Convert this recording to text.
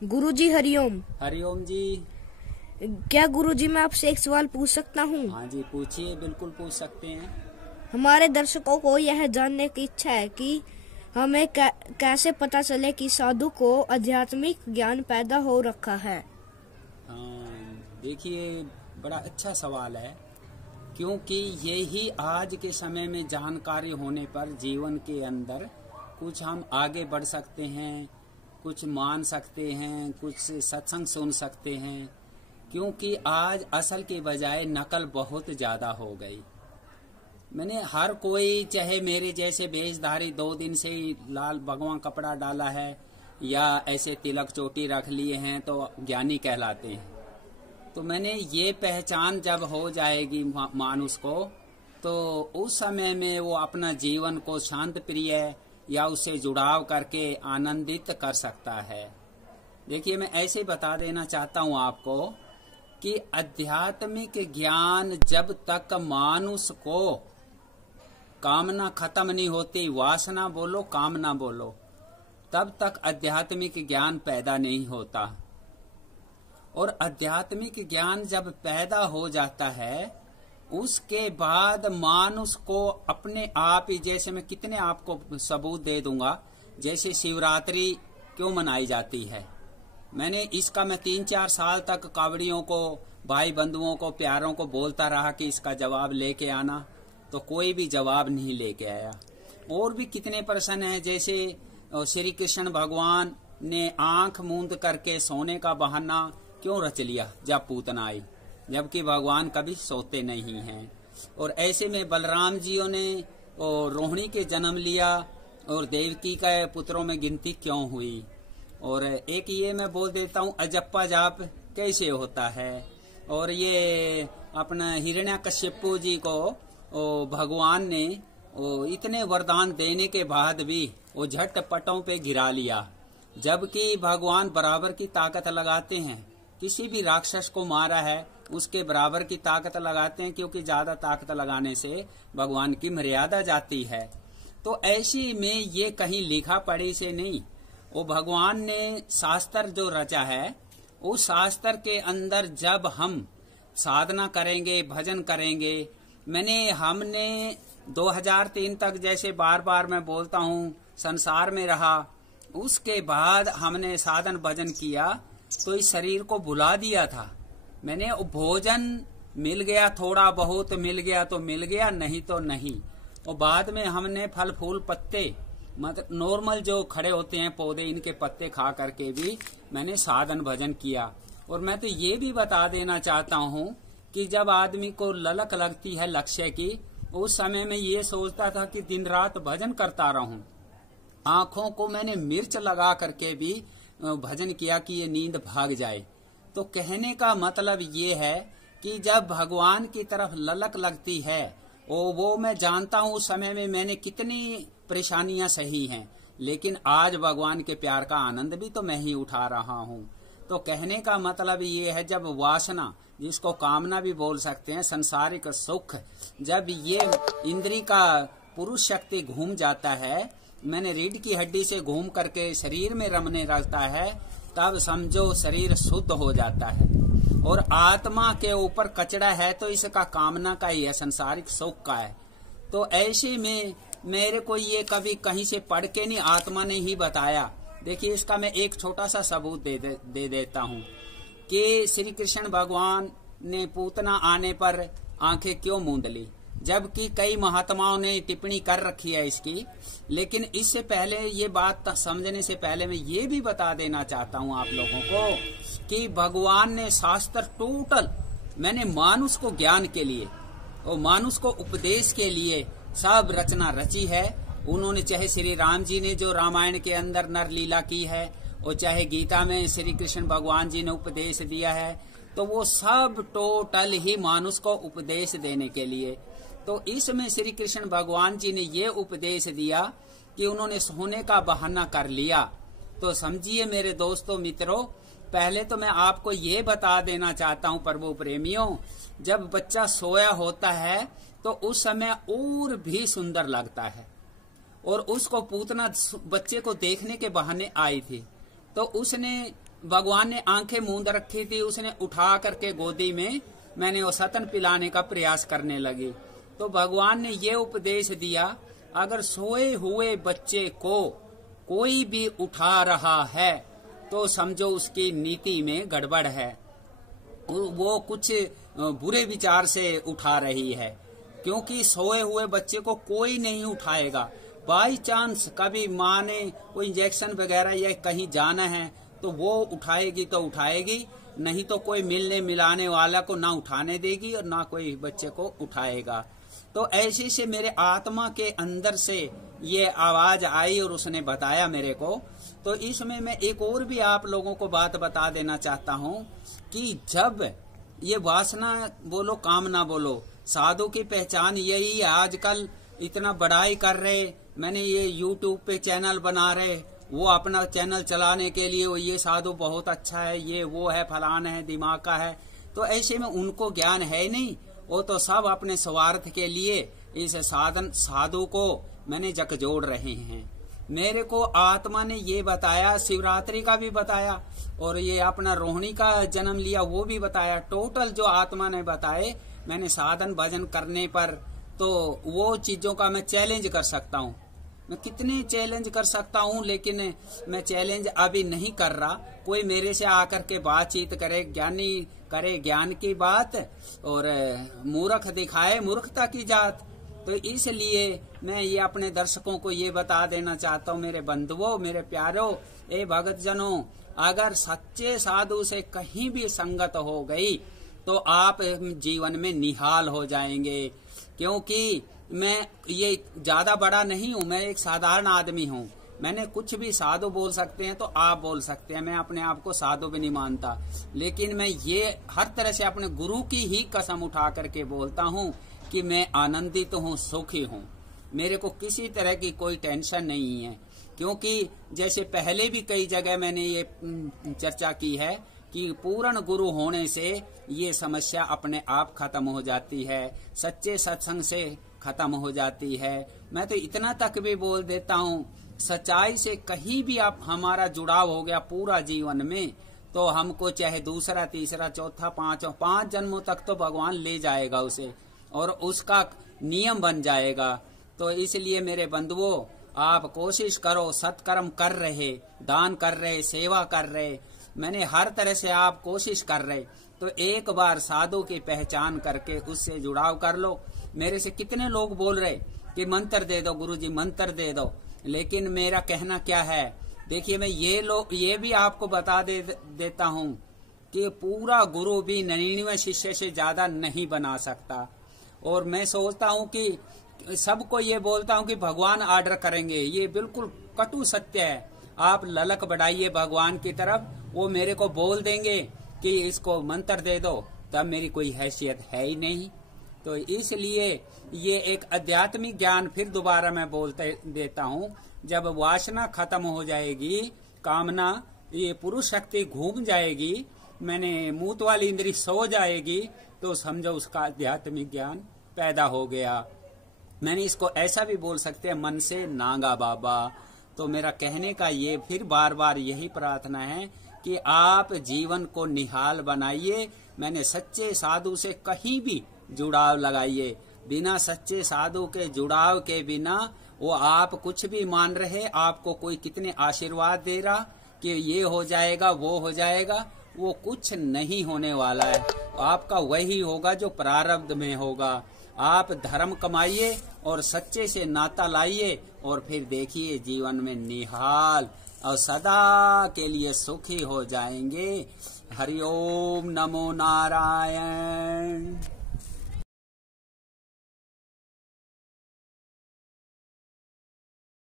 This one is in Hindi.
गुरुजी हरिओम। हरिओम जी। क्या गुरुजी मैं आपसे एक सवाल पूछ सकता हूँ? हाँ जी, पूछिए, बिल्कुल पूछ सकते हैं। हमारे दर्शकों को यह जानने की इच्छा है कि हमें कैसे पता चले कि साधु को आध्यात्मिक ज्ञान पैदा हो रखा है। देखिए, बड़ा अच्छा सवाल है, क्योंकि यही आज के समय में जानकारी होने पर जीवन के अंदर कुछ हम आगे बढ़ सकते हैं, कुछ मान सकते हैं, कुछ सत्संग सुन सकते हैं, क्योंकि आज असल के बजाय नकल बहुत ज्यादा हो गई। मैंने हर कोई, चाहे मेरे जैसे वेशधारी 2 दिन से ही लाल भगवा कपड़ा डाला है या ऐसे तिलक चोटी रख लिए हैं तो ज्ञानी कहलाते हैं। तो मैंने ये पहचान जब हो जाएगी मानुष को, तो उस समय में वो अपना जीवन को शांत प्रिय या उससे जुड़ाव करके आनंदित कर सकता है। देखिए, मैं ऐसे बता देना चाहता हूँ आपको कि आध्यात्मिक ज्ञान जब तक मानुष को कामना खत्म नहीं होती, वासना बोलो कामना बोलो, तब तक आध्यात्मिक ज्ञान पैदा नहीं होता। और आध्यात्मिक ज्ञान जब पैदा हो जाता है, उसके बाद मानुष को अपने आप ही, जैसे मैं कितने आपको सबूत दे दूंगा, जैसे शिवरात्रि क्यों मनाई जाती है। मैं 3-4 साल तक कावड़ियों को, भाई बंधुओं को, प्यारों को बोलता रहा कि इसका जवाब लेके आना, तो कोई भी जवाब नहीं लेके आया। और भी कितने प्रश्न हैं, जैसे श्री कृष्ण भगवान ने आंख मूंद करके सोने का बहाना क्यों रच लिया जब पूतना आई, जबकि भगवान कभी सोते नहीं हैं। और ऐसे में बलराम जियों ने रोहिणी के जन्म लिया और देवकी का पुत्रों में गिनती क्यों हुई। और एक ये मैं बोल देता हूँ, अजप्पा जाप कैसे होता है। और ये अपना हिरण्यकश्यपु जी को भगवान ने इतने वरदान देने के बाद भी वो झटपटों पे गिरा लिया, जबकि भगवान बराबर की ताकत लगाते हैं। किसी भी राक्षस को मारा है उसके बराबर की ताकत लगाते हैं, क्योंकि ज्यादा ताकत लगाने से भगवान की मर्यादा जाती है। तो ऐसी में ये कहीं लिखा पढ़ी से नहीं, वो भगवान ने शास्त्र जो रचा है, उस शास्त्र के अंदर जब हम साधना करेंगे, भजन करेंगे, हमने 2003 तक, जैसे बार बार मैं बोलता हूँ, संसार में रहा। उसके बाद हमने साधन भजन किया तो इस शरीर को भुला दिया था। भोजन मिल गया, थोड़ा बहुत मिल गया तो मिल गया, नहीं तो नहीं। और बाद में हमने फल फूल पत्ते, मतलब नॉर्मल जो खड़े होते हैं पौधे, इनके पत्ते खा करके भी मैंने साधन भजन किया। और मैं तो ये भी बता देना चाहता हूँ कि जब आदमी को ललक लगती है लक्ष्य की, उस समय में ये सोचता था कि दिन रात भजन करता रहूं। आंखों को मैंने मिर्च लगा करके भी भजन किया कि ये नींद भाग जाए। तो कहने का मतलब ये है कि जब भगवान की तरफ ललक लगती है, वो मैं जानता हूँ उस समय में मैंने कितनी परेशानियां सही हैं, लेकिन आज भगवान के प्यार का आनंद भी तो मैं ही उठा रहा हूँ। तो कहने का मतलब ये है, जब वासना, जिसको कामना भी बोल सकते हैं, संसारिक सुख, जब ये इंद्री का पुरुष शक्ति घूम जाता है, रीढ़ की हड्डी से घूम करके शरीर में रमने लगता है, तब समझो शरीर शुद्ध हो जाता है। और आत्मा के ऊपर कचड़ा है तो इसका कामना का ही है, संसारिक सुख का है। तो ऐसे में मेरे को ये कभी कहीं से पढ़ के नहीं, आत्मा ने ही बताया। देखिए, इसका मैं एक छोटा सा सबूत दे देता हूँ कि श्री कृष्ण भगवान ने पूतना आने पर आंखें क्यों मूंद ली, जबकि कई महात्माओं ने टिप्पणी कर रखी है इसकी। लेकिन इससे पहले, ये बात समझने से पहले मैं ये भी बता देना चाहता हूँ आप लोगों को कि भगवान ने शास्त्र टोटल, मानुष को ज्ञान के लिए और मानुष को उपदेश के लिए सब रचना रची है। उन्होंने, चाहे श्री राम जी ने जो रामायण के अंदर नर लीला की है, और चाहे गीता में श्री कृष्ण भगवान जी ने उपदेश दिया है, तो वो सब टोटल ही मानुष को उपदेश देने के लिए। तो इसमें श्री कृष्ण भगवान जी ने ये उपदेश दिया कि उन्होंने सोने का बहाना कर लिया। तो समझिए मेरे दोस्तों, मित्रों, पहले तो मैं आपको ये बता देना चाहता हूँ प्रभु प्रेमियों, जब बच्चा सोया होता है तो उस समय और भी सुंदर लगता है। और उसको पूतना बच्चे को देखने के बहाने आई थी, तो उसने भगवान ने आंखें मूंद रखी थी, उसने उठा करके गोदी में मैंने वो सतन पिलाने का प्रयास करने लगी। तो भगवान ने ये उपदेश दिया, अगर सोए हुए बच्चे को कोई भी उठा रहा है तो समझो उसकी नीति में गड़बड़ है, वो कुछ बुरे विचार से उठा रही है, क्योंकि सोए हुए बच्चे को कोई नहीं उठाएगा। बाई चांस कभी माँ ने कोई इंजेक्शन वगैरह या कहीं जाना है तो वो उठाएगी तो उठाएगी, नहीं तो कोई मिलने मिलाने वाला को ना उठाने देगी और ना कोई बच्चे को उठाएगा। तो ऐसे से मेरे आत्मा के अंदर से ये आवाज आई और उसने बताया मेरे को। तो इसमें मैं एक और भी आप लोगों को बात बता देना चाहता हूँ कि जब ये वासना बोलो कामना बोलो, साधु की पहचान यही है। आजकल इतना बड़ाई कर रहे, मैंने ये यूट्यूब पे चैनल बना रहे, वो अपना चैनल चलाने के लिए वो ये साधु बहुत अच्छा है, ये वो है, फलान है, दिमाग का है। तो ऐसे में उनको ज्ञान है नहीं, वो तो सब अपने स्वार्थ के लिए इस साधु को मैंने जकजोड़ रहे हैं। मेरे को आत्मा ने ये बताया, शिवरात्रि का भी बताया और ये अपना रोहिणी का जन्म लिया वो भी बताया। टोटल जो आत्मा ने बताए मैंने साधन भजन करने पर, तो वो चीजों का मैं चैलेंज कर सकता हूँ। मैं कितने चैलेंज कर सकता हूँ, लेकिन मैं चैलेंज अभी नहीं कर रहा। कोई मेरे से आकर के बातचीत करे, ज्ञानी करे ज्ञान की बात और मूर्ख दिखाए मूर्खता की जात। तो इसलिए मैं ये अपने दर्शकों को ये बता देना चाहता हूँ, मेरे बंधुओं, मेरे प्यारों, ए भगत जनों, अगर सच्चे साधु से कहीं भी संगत हो गई तो आप जीवन में निहाल हो जाएंगे। क्योंकि मैं ये ज्यादा बड़ा नहीं हूँ, मैं एक साधारण आदमी हूँ। मैंने कुछ भी साधु बोल सकते हैं तो आप बोल सकते हैं, मैं अपने आप को साधु भी नहीं मानता, लेकिन मैं ये हर तरह से अपने गुरु की ही कसम उठा करके बोलता हूँ कि मैं आनंदित हूँ, सुखी हूँ। मेरे को किसी तरह की कोई टेंशन नहीं है, क्योंकि जैसे पहले भी कई जगह मैंने ये चर्चा की है कि पूर्ण गुरु होने से ये समस्या अपने आप खत्म हो जाती है, सच्चे सत्संग से खत्म हो जाती है। मैं तो इतना तक भी बोल देता हूँ, सच्चाई से कहीं भी आप हमारा जुड़ाव हो गया पूरा जीवन में, तो हमको चाहे दूसरा तीसरा चौथा पांच जन्मों तक तो भगवान ले जाएगा उसे, और उसका नियम बन जाएगा। तो इसलिए मेरे बंधुओं, आप कोशिश करो, सत्कर्म कर रहे, दान कर रहे, सेवा कर रहे, मैंने हर तरह से आप कोशिश कर रहे, तो एक बार साधु की पहचान करके उससे जुड़ाव कर लो। मेरे से कितने लोग बोल रहे कि मंत्र दे दो गुरुजी, मंत्र दे दो, लेकिन मेरा कहना क्या है, देखिए मैं ये भी आपको बता देता हूँ कि पूरा गुरु भी 99 शिष्य से ज्यादा नहीं बना सकता। और मैं सोचता हूँ कि सबको ये बोलता हूँ कि भगवान ऑर्डर करेंगे, ये बिल्कुल कटु सत्य है। आप ललक बढ़ाइए भगवान की तरफ, वो मेरे को बोल देंगे कि इसको मंत्र दे दो, तब मेरी कोई हैसियत है ही नहीं। तो इसलिए ये एक आध्यात्मिक ज्ञान फिर दोबारा मैं बोलते देता हूँ, जब वासना खत्म हो जाएगी, कामना ये पुरुष शक्ति घूम जाएगी, मैंने मूत वाली इंद्री सो जाएगी, तो समझो उसका आध्यात्मिक ज्ञान पैदा हो गया। मैंने इसको ऐसा भी बोल सकते हैं, मन से नांगा बाबा। तो मेरा कहने का ये फिर बार बार यही प्रार्थना है कि आप जीवन को निहाल बनाइए। मैंने सच्चे साधु से कहीं भी जुड़ाव लगाइए, बिना सच्चे साधु के जुड़ाव के बिना वो आप कुछ भी मान रहे, आपको कोई कितने आशीर्वाद दे रहा कि ये हो जाएगा वो हो जाएगा, वो कुछ नहीं होने वाला है। आपका वही होगा जो प्रारब्ध में होगा। आप धर्म कमाइए और सच्चे से नाता लाइए, और फिर देखिए जीवन में निहाल और सदा के लिए सुखी हो जाएंगे। हरिओम नमो नारायण।